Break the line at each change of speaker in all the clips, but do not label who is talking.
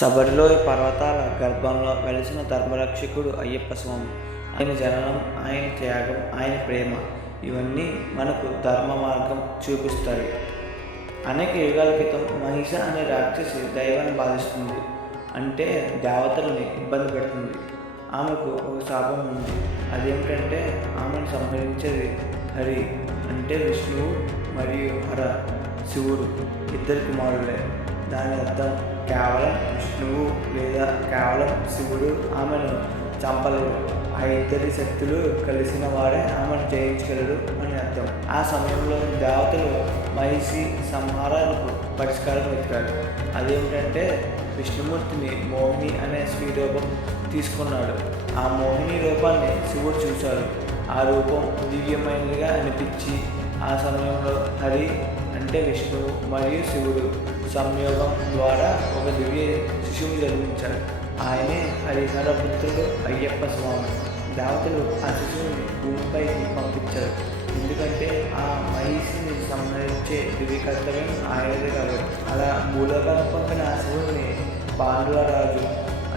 శబరిలోయ పర్వతాల గర్భంలో వెలిసిన ధర్మరక్షకుడు అయ్యప్ప స్వామి. ఆయన జననం ఆయన త్యాగం ఆయన ప్రేమ ఇవన్నీ మనకు ధర్మ మార్గం చూపిస్తాయి. అనేక యుగాల క్రితం మహిష అనే రాక్షసి దైవాన్ని బాధిస్తుంది. అంటే దేవతల్ని ఇబ్బంది పెడుతుంది. ఆమెకు ఒక శాపం ఉంది. అదేమిటంటే ఆమెను సంహరించేది హరి అంటే విష్ణువు మరియు హర శివుడు ఇద్దరు కుమారులే. దాని అర్థం కేవలం విష్ణువు లేదా కేవలం శివుడు ఆమెను చంపలేడు. ఆ ఇద్దరి శక్తులు కలిసిన వాడే ఆమెను జయించగలడు అని అర్థం. ఆ సమయంలో దేవతలు మహిషి సంహారాలకు పరిష్కారం వెతికారు. అదేమిటంటే విష్ణుమూర్తిని మోహిని అనే స్వీరూపం తీసుకున్నాడు. ఆ మోహిని రూపాన్ని శివుడు చూశాడు. ఆ రూపం దివ్యమైనదిగా అనిపించి ఆ సమయంలో హరి అంటే విష్ణువు మరియు శివుడు సంయోగం ద్వారా ఒక దివ్య శిశువుని జన్మించారు. ఆయనే హరిహర పుత్రుడు అయ్యప్ప స్వామి. దేవతలు ఆ శిశువుని భూమిపైకి పంపించారు. ఎందుకంటే ఆ మహిషిని సంహరించే దివ్య కర్తవ్యం ఆయనదే కాదు. అలా భూలోకానికి పంపిన ఆ శివుని పాండురాజు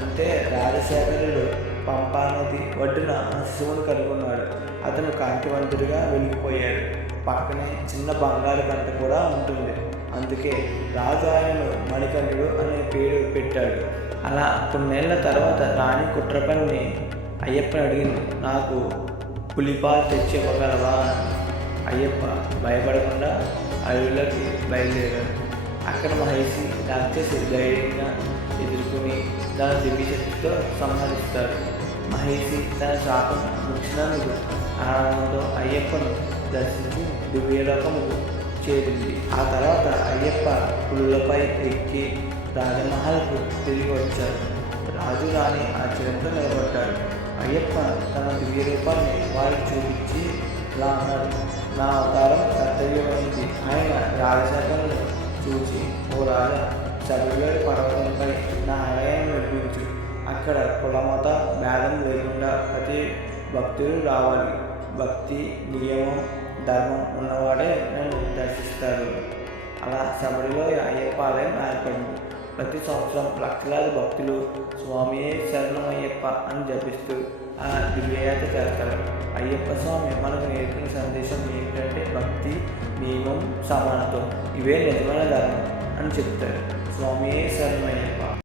అంటే రాజశేఖరుడు పంపానది ఒడ్డున ఆ శిశువుని కనుగొన్నాడు. అతను కాంతివంతుడిగా వెలిగిపోయాడు. పక్కనే చిన్న బంగారు గంట కూడా ఉంటుంది. అందుకే రాజు ఆయనను మణికంఠుడు అనే పేరు పెట్టాడు. అలా కొన్నేళ్ళ తర్వాత రాణి కుట్రపల్ని అయ్యప్పని అడిగింది. నాకు పులిపాలు తెచ్చి ఇవ్వగలవా అని. అయ్యప్ప భయపడకుండా అడవులకి బయలుదేరాడు. అక్కడ మహేషి రాక్షసి ధైర్యంగా ఎదుర్కొని తన దివ్యశక్తితో సంహరిస్తాడు. మహేషి తన శాపం ముచ్చినందుకు ఆనందంతో అయ్యప్పను దర్శించి దివ్యలోకము చేరింది. ఆ తర్వాత అయ్యప్ప పులులపై ఎక్కి రాజమహల్కు తిరిగి వచ్చాడు. రాజు రాణి ఆ చిరంతో నిలబడ్డాడు. అయ్యప్ప తన దివ్య రూపాన్ని వారికి చూపించి ఇలా అన్నాడు నా అవతారం కర్తవ్యమైంది. ఆయన రాజశాఖను చూసి ఓ రాజా చదువులేని పర్వతంపై నా ఆలయాన్ని నిర్మించు. అక్కడ కులమత భేదం లేకుండా ప్రతి భక్తులు రావాలి. భక్తి నియమం ధర్మం ఉన్నవాడే నన్ను దర్శిస్తారు అలా శబరిలో అయ్యప్ప ఆలయం ఏర్పడింది. ప్రతి సంవత్సరం లక్షలాది భక్తులు స్వామియే శరణం అయ్యప్ప అని జపిస్తూ ఆ దివ్యయాత్ర చేస్తారు. అయ్యప్ప స్వామి మనకు నేర్పిన సందేశం ఏంటంటే భక్తి నియమం సమానత్వం. ఇవే నిజమైన ధర్మం అని చెప్తారు. స్వామియే శరణం అయ్యప్ప.